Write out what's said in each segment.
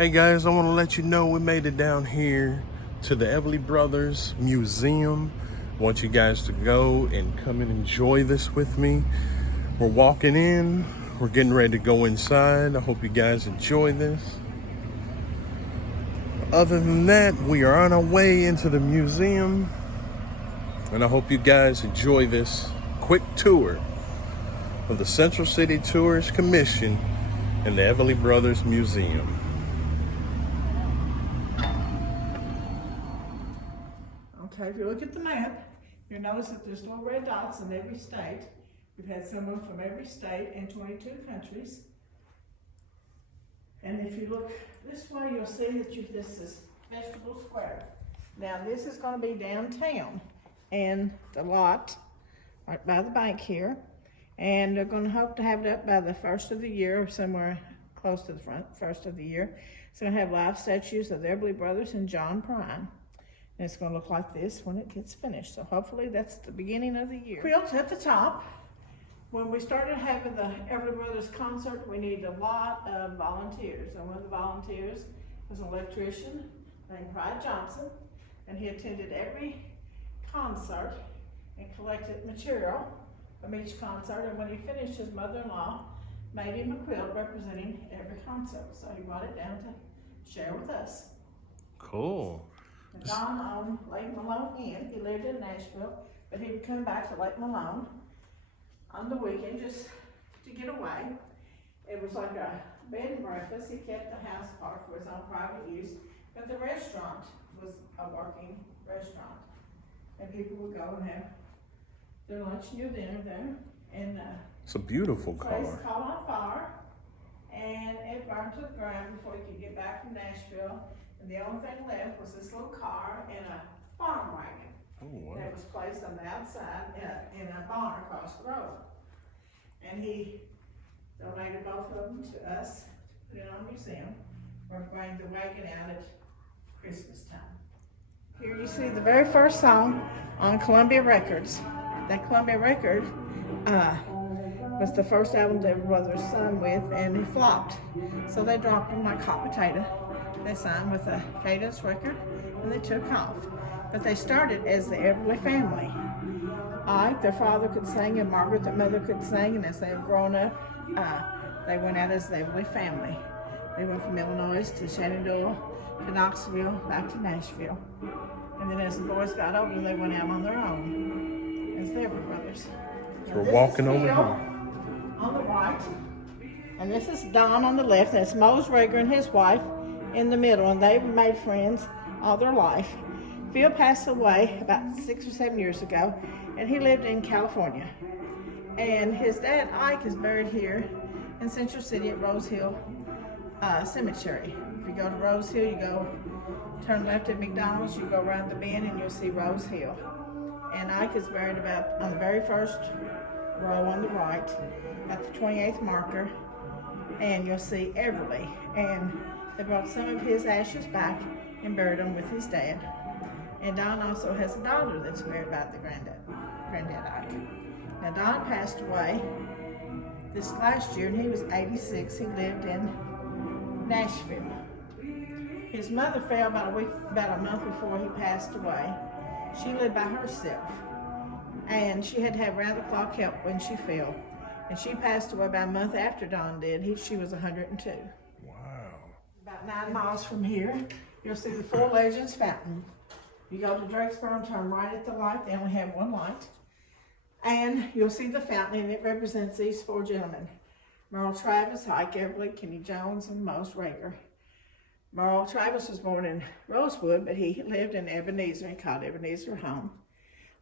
Hey guys, I want to let you know we made it down here to the Everly Brothers Museum. I want you guys to go and come and enjoy this with me. We're walking in, we're getting ready to go inside. I hope you guys enjoy this. Other than that, we are on our way into the museum, and I hope you guys enjoy this quick tour of the Central City Tourist Commission and the Everly Brothers Museum. Okay, if you look at the map, you'll notice that there's little red dots in every state. We've had someone from every state and 22 countries. And if you look this way, you'll see that this is Vegetable Square. Now this is going to be downtown and the lot right by the bank here. And they're going to hope to have it up by the first of the year, or somewhere close to the first of the year. It's going to have live statues of the Everly Brothers and John Prine. And it's going to look like this when it gets finished. So hopefully that's the beginning of the year. Quilt at the top. When we started having the Everly Brothers concert, we needed a lot of volunteers. And one of the volunteers was an electrician named Pride Johnson. And he attended every concert and collected material from each concert. And when he finished, his mother-in-law made him a quilt representing every concert. So he brought it down to share with us. Cool. Don owned Lake Malone Inn. He lived in Nashville, but he would come back to Lake Malone on the weekend just to get away. It was like a bed and breakfast. He kept the house part for his own private use, but the restaurant was a working restaurant. And people would go and have their lunch and their dinner there. And It's a beautiful the place car. caught on fire, and it burned to the ground before he could get back from Nashville. And the only thing left was this little car and a farm wagon. Oh, wow. That was placed on the outside in a barn across the road. And he donated both of them to us, to put it on a museum. We're bringing the wagon out at Christmas time. Here you see the very first song on Columbia Records. That Columbia record was the first album that Everly Brothers sung with, and it flopped. So they dropped them like hot potato. They signed with a Cadence record, and they took off. But they started as the Everly family. Ike, their father, could sing, and Margaret, their mother, could sing, and as they were growing up, they went out as the Everly family. They went from Illinois to Shenandoah, to Knoxville, back to Nashville. And then as the boys got older, they went out on their own as the Everly Brothers. So we're walking over here. On the right, and this is Don on the left. That's Mose Rager and his wife in the middle, and they've made friends all their life. Phil passed away about 6 or 7 years ago, and he lived in California. And his dad, Ike, is buried here in Central City at Rose Hill Cemetery. If you go to Rose Hill, you go turn left at McDonald's, you go around the bend, and you'll see Rose Hill. And Ike is buried about on the very first row on the right, at the 28th marker, and you'll see Everly. And they brought some of his ashes back and buried them with his dad. And Don also has a daughter that's married by the granddad Ike. Now Don passed away this last year, and he was 86. He lived in Nashville. His mother fell about a month before he passed away. She lived by herself, and she had to have round-the-clock help when she fell. And she passed away about a month after Don did. She was 102. Wow. About 9 miles from here, you'll see the Four Legends Fountain. You go to Drakesboro and turn right at the light. They only have one light. And you'll see the fountain, and it represents these four gentlemen: Merle Travis, Ike Everly, Kenny Jones, and Mose Rager. Merle Travis was born in Rosewood, but he lived in Ebenezer and called Ebenezer home.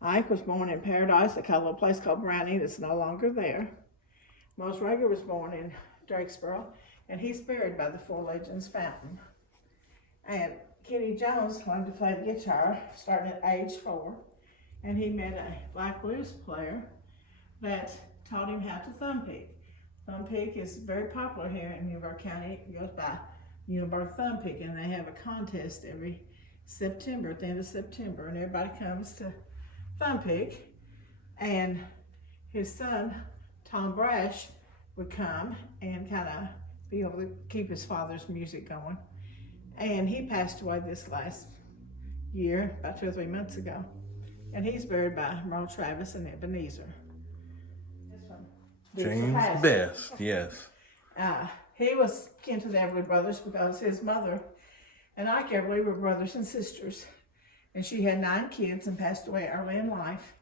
Ike was born in Paradise. They call a little place called Brownie that's no longer there. Mose Rager was born in Drakesboro, and he's buried by the Four Legends Fountain. And Kenny Jones learned to play the guitar starting at age 4, and he met a black blues player that taught him how to thumb pick. Thumb pick is very popular here in Union County. It goes by Union Thumb Pick, and they have a contest every September, at the end of September, and everybody comes to thumb pick. And his son, Tom Brash, would come and kind of be able to keep his father's music going. And he passed away this last year, about 2 or 3 months ago. And he's buried by Merle Travis and Ebenezer. This one. James Best, yes. He was kin to the Everly brothers because his mother and Ike Everly were brothers and sisters. And she had 9 kids and passed away early in life,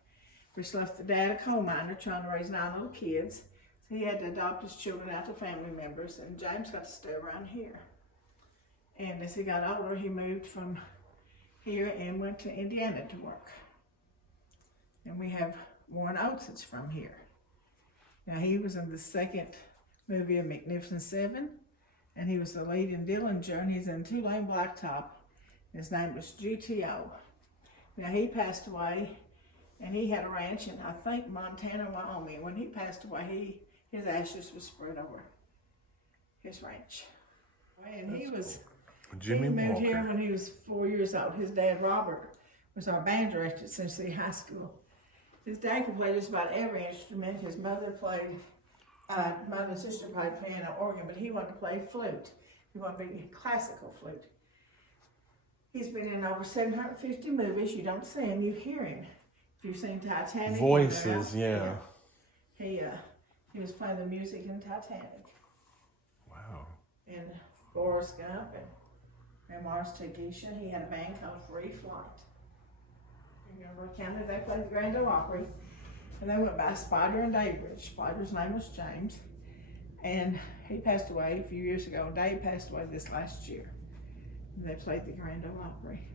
which left the dad a coal miner trying to raise 9 little kids. So he had to adopt his children out to family members, and James got to stay around here. And as he got older, he moved from here and went to Indiana to work. And we have Warren Oates that's from here. Now, he was in the second movie of Magnificent Seven, and he was the lead in Dillinger, and he's in Two-Lane Blacktop. His name was GTO. Now, he passed away, and he had a ranch in, I think, Montana, Wyoming. When he passed away, his ashes was spread over his ranch. And he was, Jimmy he moved Walker. here when he was 4 years old. His dad, Robert, was our band director at Cincinnati High School. His dad could play just about every instrument. His mother played, mother and sister played piano, organ, but he wanted to play flute. He wanted to be classical flute. He's been in over 750 movies. You don't see him, you hear him. If you've seen Titanic. Voices, yeah. He was playing the music in Titanic. Wow. And Forrest Gump and Mars Tagisha. He had a band called Free Flight. Remember, Canada, they played the Grand Ole Opry. And they went by Spider and Daybridge. Spider's name was James. And he passed away a few years ago. Dave passed away this last year. And they played the Grand Ole Opry.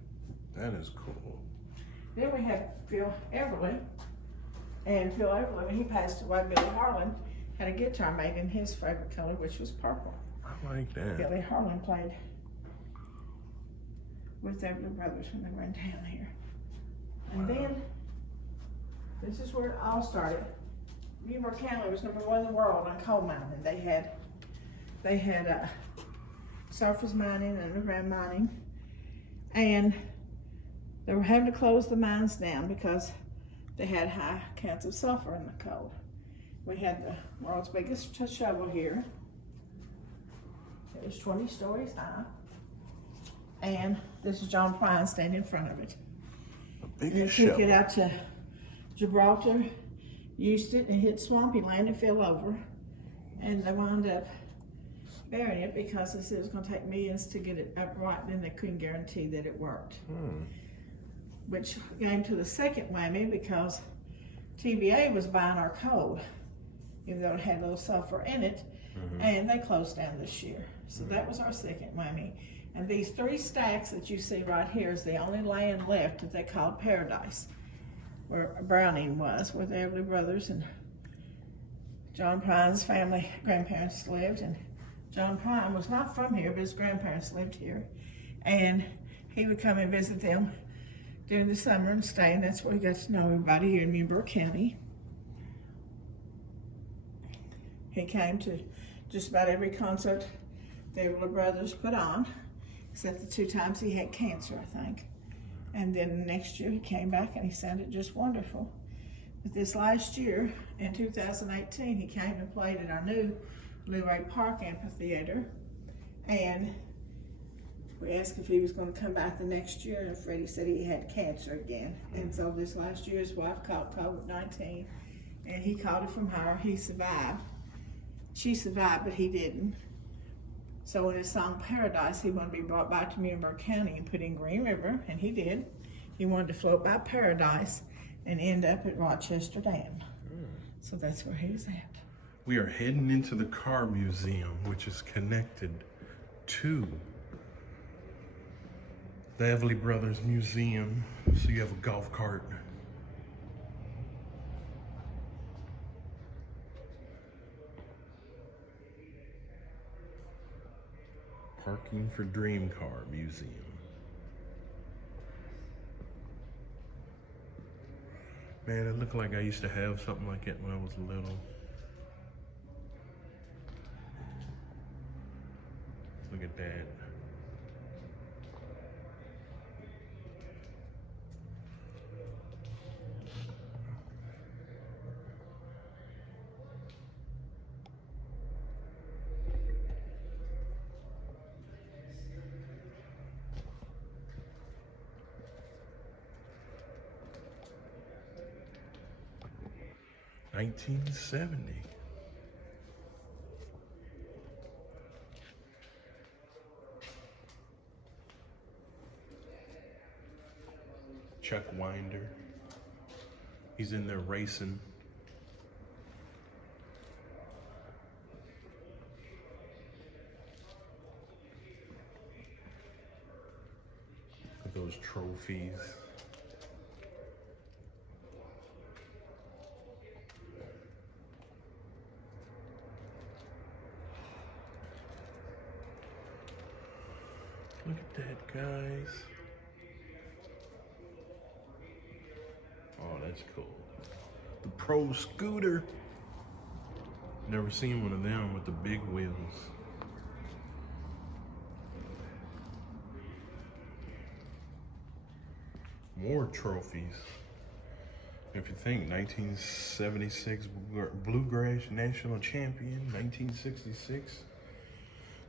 That is cool. Then we have Phil Everly. And Phil Everly, when he passed away, Billy Harlan had a guitar made in his favorite color, which was purple. I like that. Billy Harlan played with Everly Brothers when they were in town here. And then, this is where it all started. Newburgh County was #1 in the world on coal mining. They had surface mining and underground mining. And they were having to close the mines down because they had high counts of sulfur in the coal. We had the world's biggest shovel here. It was 20 stories high. And this is John Prine standing in front of it. And they took it out to Gibraltar, used it, and hit swampy land and fell over. And they wound up burying it because they said it was going to take millions to get it upright, and then they couldn't guarantee that it worked. Which came to the second whammy because TVA was buying our coal, even though it had a little sulfur in it, and they closed down this year. So that was our second whammy. And these 3 stacks that you see right here is the only land left that they called Paradise, where Browning was, where the Everly Brothers and John Prine's family, grandparents lived. And John Prine was not from here, but his grandparents lived here. And he would come and visit them during the summer and stay, and that's where he got to know everybody here in Newburgh County. He came to just about every concert the Everly Brothers put on, except the 2 times he had cancer, I think. And then next year he came back and he sounded just wonderful. But this last year, in 2018, he came and played at our new Leroy Park Amphitheater. And we asked if he was going to come back the next year, and Freddie said he had cancer again. And so this last year, his wife caught COVID-19, and he caught it from her. He survived. She survived, but he didn't. So in his song Paradise, he wanted to be brought back to Newburgh County and put in Green River, and he did. He wanted to float by Paradise and end up at Rochester Dam. So that's where he was at. We are heading into the car museum, which is connected to the Everly Brothers Museum. So you have a golf cart. Parking for Dream Car Museum. Man, it looked like I used to have something like that when I was little. Look at that. 1970. Chuck Winder. He's in there racing. Look at those trophies. Look at that, guys. Oh, that's cool. The Pro Scooter. Never seen one of them with the big wheels. More trophies. If you think 1976 Bluegrass National Champion, 1966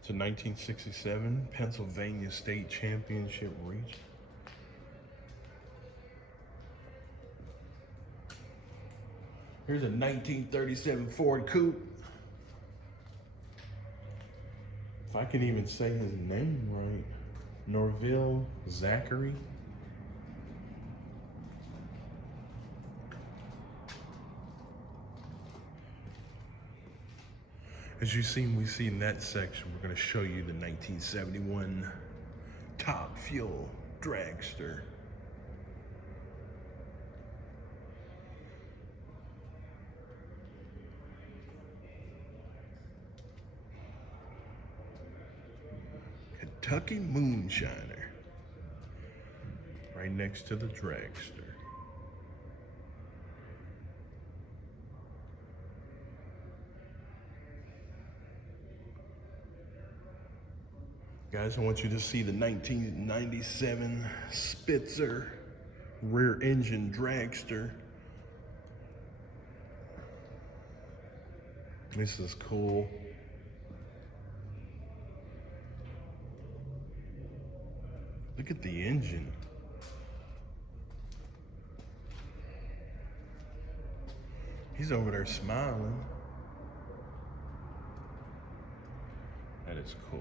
to 1967 Pennsylvania State Championship reach. Here's a 1937 Ford Coupe. If I can even say his name right. Norville Zachary. As you see, we see in that section, we're going to show you the 1971 Top Fuel Dragster. Kentucky Moonshiner. Right next to the Dragster. Guys, I want you to see the 1997 Spitzer rear engine dragster. This is cool. Look at the engine. He's over there smiling. That is cool.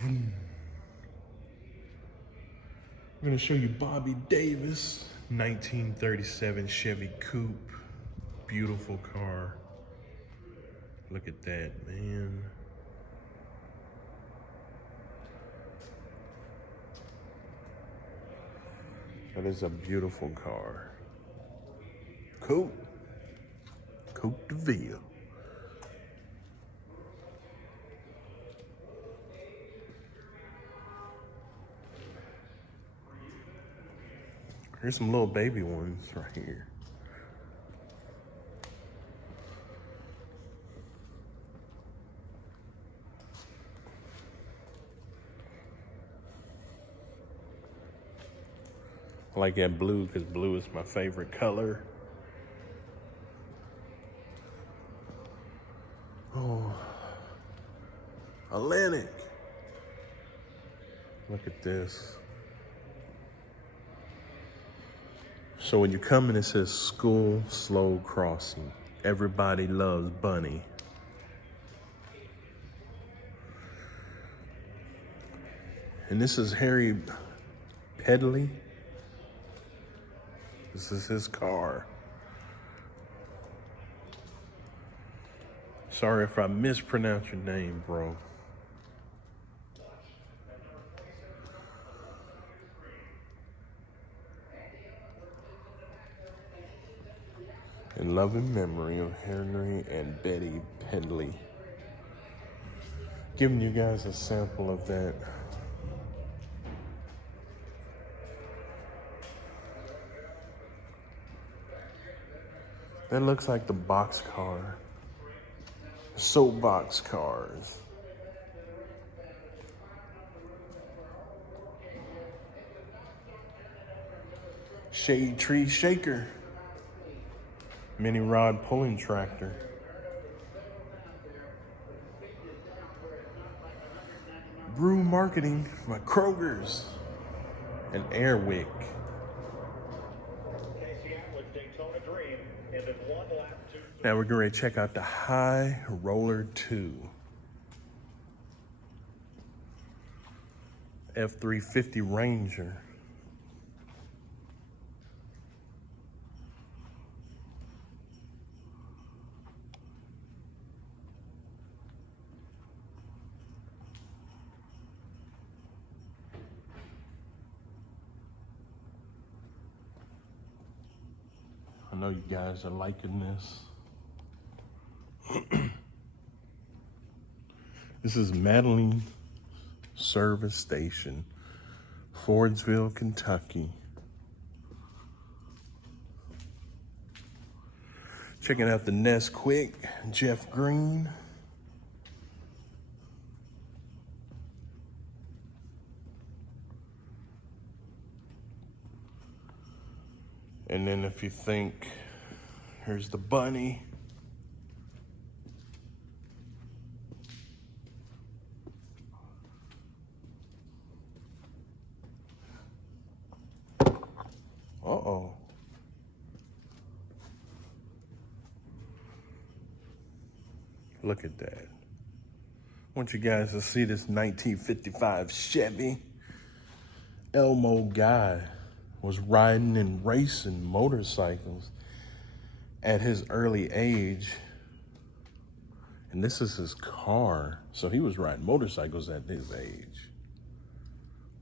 I'm going to show you Bobby Davis, 1937 Chevy Coupe. Beautiful car. Look at that, man. That is a beautiful car. Coupe. Coupe de Ville. Here's some little baby ones right here. I like that blue because blue is my favorite color. Oh, Atlantic. Look at this. So when you come in, it says School Slow Crossing. Everybody loves Bunny. And this is Harry Pedley. This is his car. Sorry if I mispronounce your name, bro. In loving memory of Henry and Betty Pedley. Giving you guys a sample of that. That looks like the box car. Soapbox cars. Shade Tree Shaker. Mini rod pulling tractor. Brew Marketing by Kroger's. And Airwick. Now we're going to check out the High Roller 2. F350 Ranger. I know you guys are liking this. This is Madeline Service Station, Fordsville, Kentucky. Checking out the Nesquik, Jeff Green. And then if you think, here's the bunny. Uh-oh. Look at that. I want you guys to see this 1955 Chevy. Elmo Guy was riding and racing motorcycles at his early age. And this is his car. So he was riding motorcycles at his age.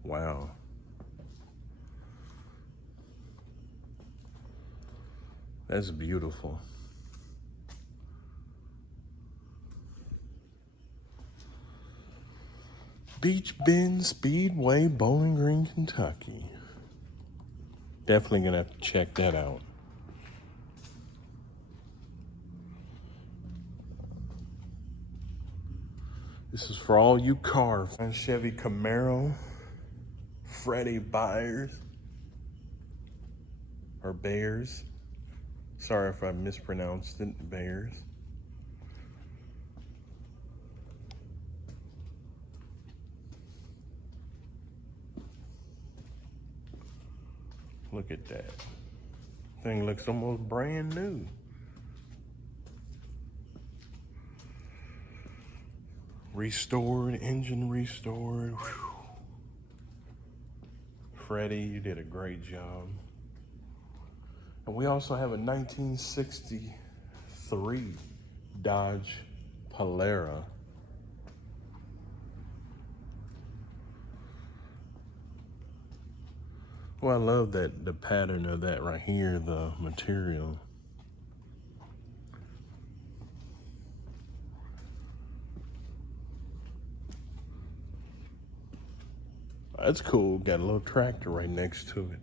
Wow. That's beautiful. Beach Bend Speedway, Bowling Green, Kentucky. Definitely gonna have to check that out. This is for all you car fans. Chevy Camaro, Freddie Byers, or Bears. Sorry if I mispronounced it, Bears. Look at that. Thing looks almost brand new. Restored, engine restored. Whew. Freddie, you did a great job. And we also have a 1963 Dodge Polara. Well, I love that, the pattern of that right here, the material. That's cool, got a little tractor right next to it.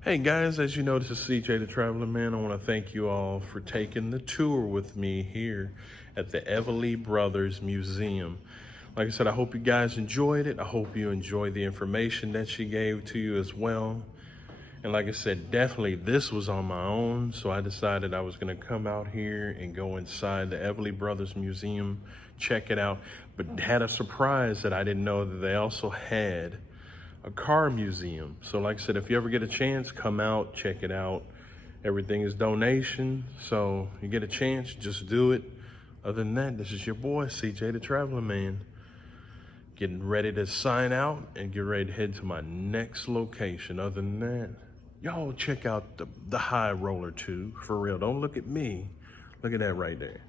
Hey guys, as you know, this is CJ the Traveling Man. I want to thank you all for taking the tour with me here at the Everly Brothers Museum. Like I said, I hope you guys enjoyed it. I hope you enjoyed the information that she gave to you as well. And like I said, definitely this was on my own, so I decided I was going to come out here and go inside the Everly Brothers Museum, check it out, but had a surprise that I didn't know that they also had a car museum. So like I said, if you ever get a chance, come out, check it out. Everything is donation, so you get a chance, just do it. Other than that, this is your boy, CJ the Traveling Man, getting ready to sign out and get ready to head to my next location. Other than that, y'all check out the High Roller 2, for real. Don't look at me, look at that right there.